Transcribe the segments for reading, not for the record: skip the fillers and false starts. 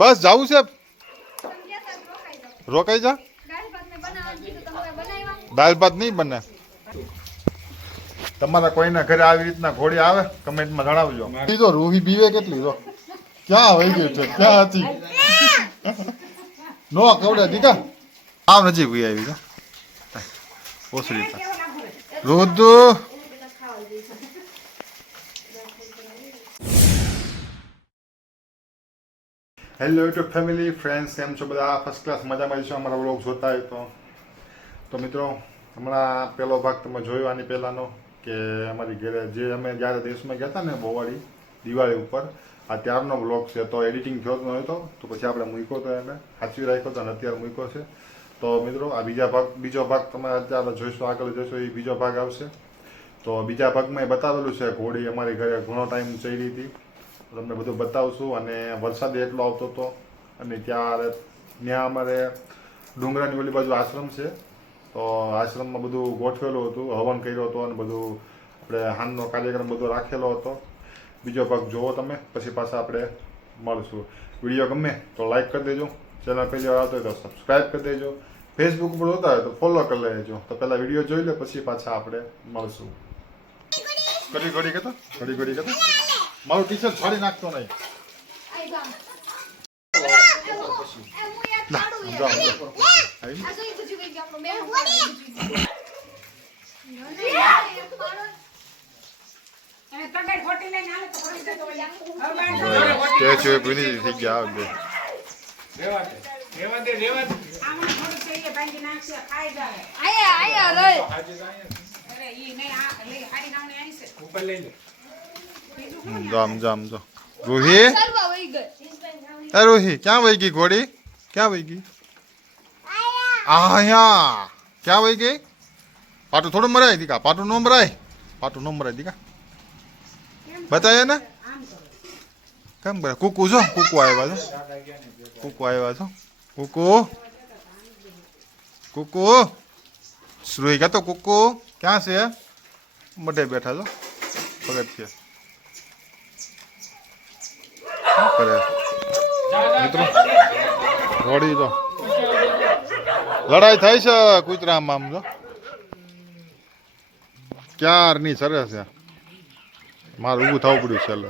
બસ જવું છે રોકાઈ જા દાળ ભાત નહીં બને તમારા કોઈના ઘરે આવી રીતના ઘોડી આવે કમેન્ટમાં જણાવજો તો રૂહી બીવે કેટલી તો ક્યાં વહી ગયું છે ક્યાં હતી નો કવડે દીકા આમ નજીક વહી આવી તો ઓસરી રોદુ હેલો યુટ્યુબ ફેમિલી ફ્રેન્ડ્સ કેમ છો બધા ફર્સ્ટ ક્લાસ મજામાં છો અમારા વ્લોગ જોતા હોય તો મિત્રો હમણાં પહેલો ભાગ તમે જોયો આની પહેલાંનો કે અમારી ઘરે જે અમે જ્યારે દેશમાં ગયા હતા ને બોવાડી દિવાળી ઉપર આ ત્યારનો વ્લોગ છે તો એડિટિંગ થયો જ નહોતો તો પછી આપણે મૂક્યો તો એને સાચવી રાખ્યો હતો અને અત્યારે મૂક્યો છે તો મિત્રો આ બીજો ભાગ તમે અત્યારે જોઈશો આગળ જોઈશો એ બીજો ભાગ આવશે તો બીજા ભાગમાં એ બતાવેલું છે ઘોડી અમારી ઘરે ઘણો ટાઈમ ચડી હતી તમને બધું બતાવશું અને વરસાદ એટલો આવતો હતો અને ત્યાં અમારે ડુંગરાની ઓલી બાજુ આશ્રમ છે તો આશ્રમમાં બધું ગોઠવેલું હતું હવન કર્યો હતો અને બધું આપણે હાનનો કાર્યક્રમ બધો રાખેલો હતો બીજો ભાગ જોવો તમે પછી પાછા આપણે મળશું વિડીયો ગમે તો લાઈક કરી દેજો ચેનલ પહેલી વાર આવતો હોય તો સબસ્ક્રાઈબ કરી દેજો ફેસબુક ઉપર જોતા હોય તો ફોલો કરી લેજો તો પહેલાં વિડીયો જોઈ લે પછી પાછા આપણે મળશું ઘડી ઘડી કહેતો મારું ટી શર્ટ ફાડી નાખતો નહીં થઈ ગયા જામ જો રૂહી રૂહી ક્યાં વહી ગઈ ઘોડી ક્યાં વહી ગઈ અહીંયા ક્યાં વહી ગઈ પાટું થોડું મરાય દીકા પાટું નો મરાય દીકા બતાવે ને કેમ બરાબર કુકુ છો કુકુ આવ્યા છો કુકુ રૂહી કા તો કુકુ ક્યાં છે બધે બેઠા છો પગથિયે કરે મિત્રો ઘોડી તો લડાઈ થાય છે કૂતરામાં આમ જો ક્યારની સરસ છે મારે ઊભું થવું પડ્યું છેલ્લે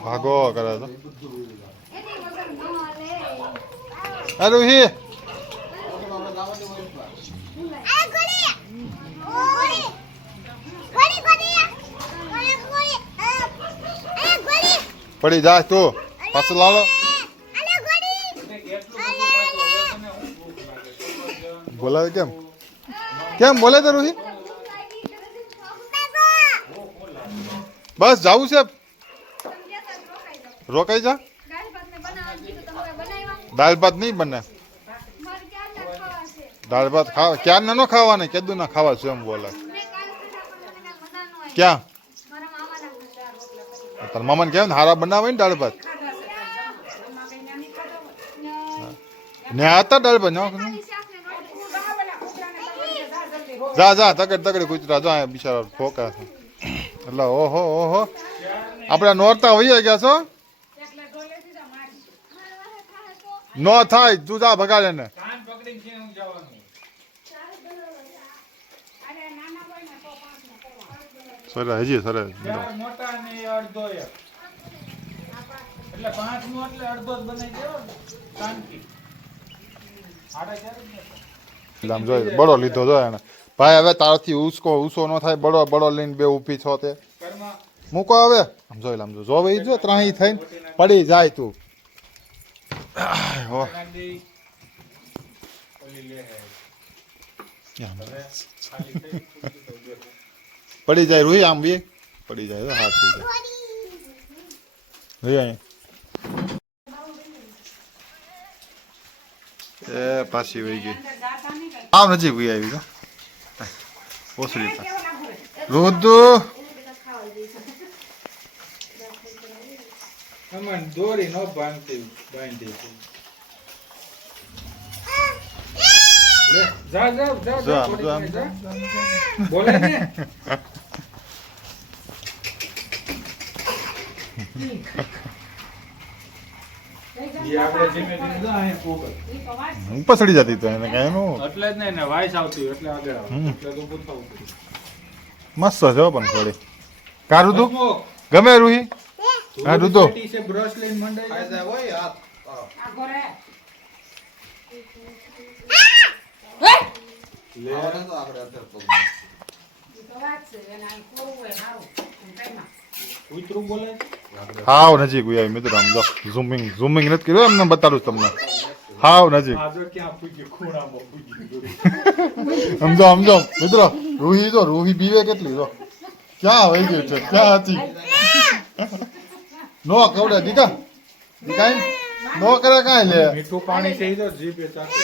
ભાગો કરે તો રૂહી પડી જા તું પાછું લાવો બોલાવે કેમ બોલે તો રૂહી બસ જાવું છે રોકાઈ જા દાળ ભાત નહીં બને દાળ ભાત ખાવા ક્યાં ના ખાવાના કેદું ના ખાવા છે એમ બોલે ક્યાં તાર મામાને કેમ હારા બનાવે ને દાળ ભાત ને હતા દાળ ભાત જા તકડી કૂતરા જા બિચારા ફોકા છે એટલે ઓહો આપણે નોરતા વહી ગયા છો નો થાય તું જા ભગાડે ને સરસ હજી સરસ બડો લીધો જો એને ભાઈ હવે તારથી ઉસો ન થાય બડો લઈને બે ઊભી છો તે મૂકો હવે આમ જોઈ લામ જો જો ત્રાહી થઈને પડી જાય તું પડી જાય રૂહી આમ બી પડી જાય હાથ થઈ જાય એ પાછી વહી ગઈ આમ નજીક વહી આવી તો ઓસરી રોદુ દોરી નો બાંધતી જા જા જા જો જા આમ, જો આમ, જા. બોલે ને ઈ આપણે ધીમે ધીમે જા અહીંયા પોગલ. ઉપર ચડી જતી તો એને કઈ નું એટલે જ નહીં ને વાઇસ આવતી એટલે આગળ આવે એટલે તો પૂછાવું પડે. મસ્ત છે હો પણ થોડી કારું તું હસમુખ, ગમે રૂહી હા તું દૂધો બેટી છે બ્રશ લઈને મંડાઈ જાય. લે કૂતરું બોલે હાવ નજીક આવી મિત્રો આમ જો ઝૂમિંગ નથી કર્યું એમને બતાડું તમને હાવ નજીક આજે ક્યાં પૂગ્યું ખૂણામાં પૂગ્યું. સમજો મિત્રો રૂહી બીવે કેટલી જો ક્યાં વહી ગયું છે ક્યાં હતી નો કવડે દીકા કાઈ નો કરે કાઈ લે મીઠું પાણી થઈ તો જીભે ચાખે.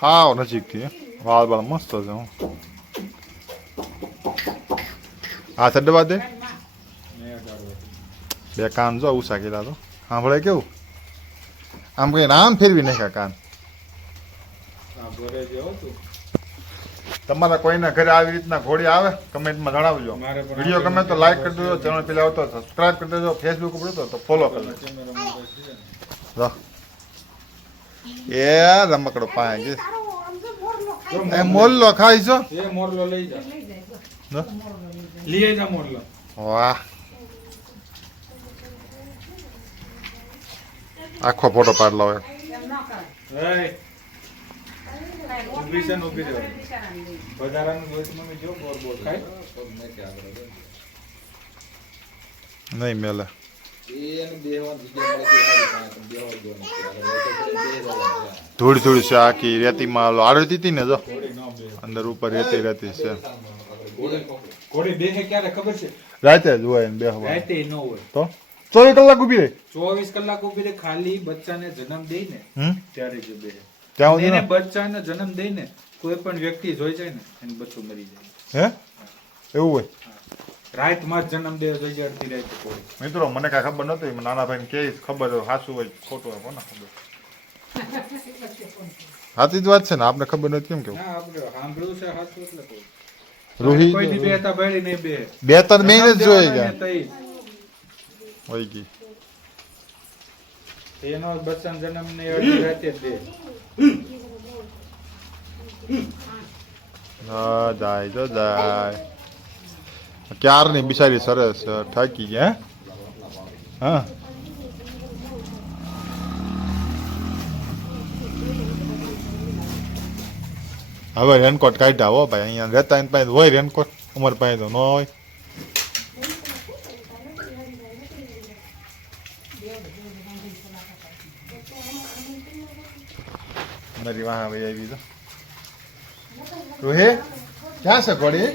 હાવ નજીક થી વાળ બાળ મસ્ત છે હું આ સડવા દે ને અડાડો. બે કાન જો ઉષા કેલા તો સાંભળે કેવું આમ કઈ આમ ફેરવી નાખ્યા કાન આ ભરે જેવો તું. તમારા કોઈના ઘરે આવી રીતના ઘોડી આવે કમેન્ટમાં જણાવજો મારે પણ વિડીયો ગમે તો લાઈક કરી દેજો ચેનલ પેલા આવતો સબસ્ક્રાઇબ કરી દેજો ફેસબુક ઉપર તો ફોલો કરી દેજો કેમેરામાં બેસી જાય ને. એ રમકડો પાય કે એ મોલ્લો ખાઈ છો એ મોરલો લઈ જા. જો. લઈ જા મોરલો. વાહ આખો ફોટો પાડલો હવે એય, ઊભી છે ને ઊભી રહે. વધારાનું દોસ્ત મમ્મી જો બોર ખાય. નહીં મેલે ધૂળ છે આખી રેતીમાં આડતી હતી ને જો ઘોડી ન બે. અંદર ઉપર રેતી રેતી છે ઘોડી બેહે ક્યારે ખબર છે? રાતે જ હોય ને બેહવા રાતે ન હોય. તો 24 કલાક ઉભી રહી 24 કલાક ઉભી રહે. ખાલી બચ્ચાને જન્મ દે ને ત્યારે જ બેહે. ત્યાં સુધી એને ના? બચ્ચાને જન્મ દે ને કોઈ પણ વ્યક્તિ જોઈ જાય ને એનું બચ્ચું મરી જાય. હે એવું હોય રાતમાં જ જન્મ દે જોઈ જાય અડધી રાતે ઘોડી. મિત્રો મને કાંઈ ખબર નહોતી નાના ભાઈને કે ખબર હોય સાચું હોય ખોટું હોય કોને ખબર સાચી જ વાત છે ને આપને ખબર નથી કેમ કેવું ના આપણે સાંભળ્યું છે સાચું એટલે કહું. રૂહી કોઈ દી બેહતા ભાળી નહીં બે. બે ત્રણ મહિને જ જોઈ ગયા જન્મ દેવાનો ને હોય ગઈ તઈ. એનો બચ્ચાનો જન્મ ને અડધી રાતે જ દે. હા જાય તો જાય ક્યારની બિચારી સરસ થાકી ગયા હે? હા હવે રેનકોટ કાઢ્યા હો ભાઈ અહીંયા રહેતા એની પાસે હોય રેનકોટ અમારી પાસે તો ન હોય મારી વાહ ભાઈ આવી તો રોહે ક્યાં છે ઘોડી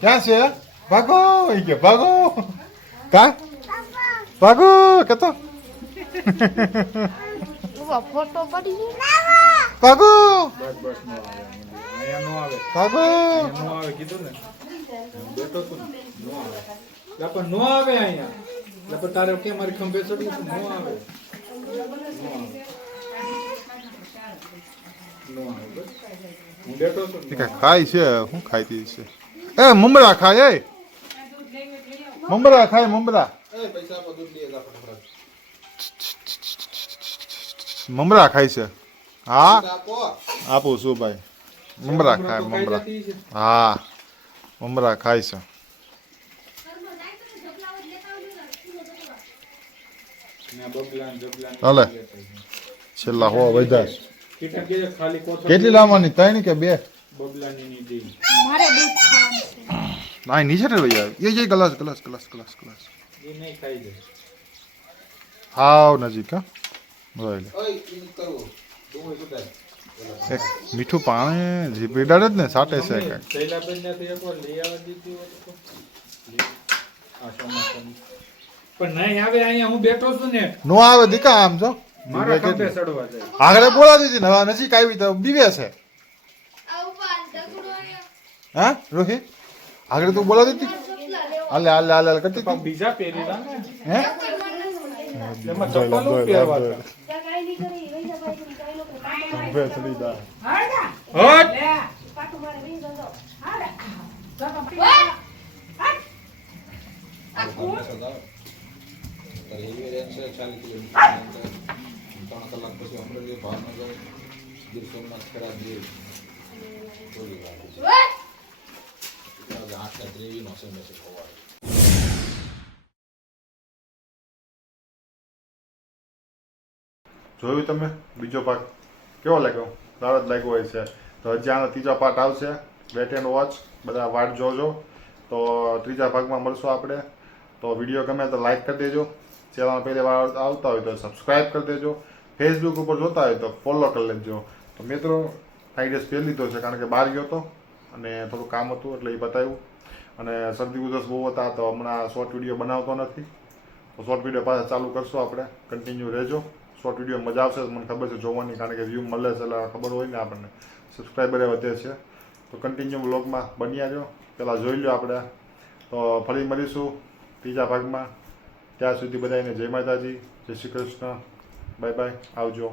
ક્યાં છે ભાગો એ કે ભાગો કા ભાગો કેતો ફોટો પડી ભાગો બસ નો આવે અહીંયા નો આવે. ભાગો અહીંયા નો આવે કીધું ને. બેઠો તું ને. નો આવે. લા પણ નો આવે અહીંયા. લા પણ તારે કેમ મારી ખંભે ચડ્યું તું? નો આવે. નો આવે બસ. હું બેઠો છું ને. ખાય છે શું ખાઈતી છે એ મમરા ખાય એ મમરા ખાય મમરા મમરા ખાય છે હા આપું છું ભાઈ મમરા ખાય હમણાં તો મમરા ખાઈ જતી છે. હા મમરા ખાય છે ને બબલાન જબલાન હાલે. છેલ્લા હો વધ્યા છે. કીટન કે ખાલી કોથળી કેટલી લાવવાની ત્રણ કે બે બબલાની ની દે. મારે દૂધ ખાવાનું છે ના નીચે ને ભાઈ એ glass glass glass glass glass એ નહીં ખાઈ જાય. હાવ નજીક હા જોઈ લે એક મીઠું પાણી જે પીડાડે જ ને સાટે છે કાંઈક. શૈલાબેન ને તો એકવાર લઈ આવવા દીધી હોત તો. આ ચોમાસાની. પણ નહીં આવે અહીંયા હું બેઠો છું ને નો આવે દીકા આમ જો મારા ખંભે ચડવા જાય. આગળ બોલાવી દીધી ને હવે નજીક આવી તો બીવે છે હા રોહી આગળ તું બોલાવી દીધી હાલે હાલે હાલે હાલે કરતી પણ હતી બીજા પહેરી લા ને હે એમાં ચપ્પલ નું પહેરવાતા. ભેંસડીદાર. જોયું તમે બીજો ભાગ કેવો લાગ્યો? સારો જ લાગ્યો હોય છે. તો હજી આનો ત્રીજો પાર્ટ આવશે. વેટ એન્ડ વોચ, બધા વાટ જોજો. તો ત્રીજા ભાગમાં મળશું આપણે. તો વિડીયો ગમે તો લાઈક કરી દેજો. ચેનલ પહેલી વાર આવતા હોય તો સબસ્ક્રાઈબ કરી દેજો. ફેસબુક ઉપર જોતા હોય તો ફોલો કરી લેજો. તો મિત્રો આઈડિયા પહેરી લીધો છે કારણ કે બહાર ગયો હતો અને થોડું કામ હતું એટલે એ બતાવ્યું. અને શરદી ઉધરસ બહુ હતા તો હમણાં શોર્ટ વિડીયો બનાવતો નથી. તો શોર્ટ વિડીયો પાછા ચાલુ કરશું આપણે. કન્ટિન્યુ રહેજો. શોર્ટ વિડીયો મજા આવશે મને ખબર છે જોવાની, કારણ કે વ્યૂ મળે છે એટલે ખબર હોય ને આપણને, સબસ્ક્રાઈબરે વધે છે. તો કન્ટિન્યુ વ્લોગમાં બન્યા રહ્યો. પહેલાં જોઈ લો આપણે. તો ફરી મળીશું ત્રીજા ભાગમાં. ત્યાં સુધી બધાને જય માતાજી, જય શ્રી કૃષ્ણ, બાય બાય, આવજો.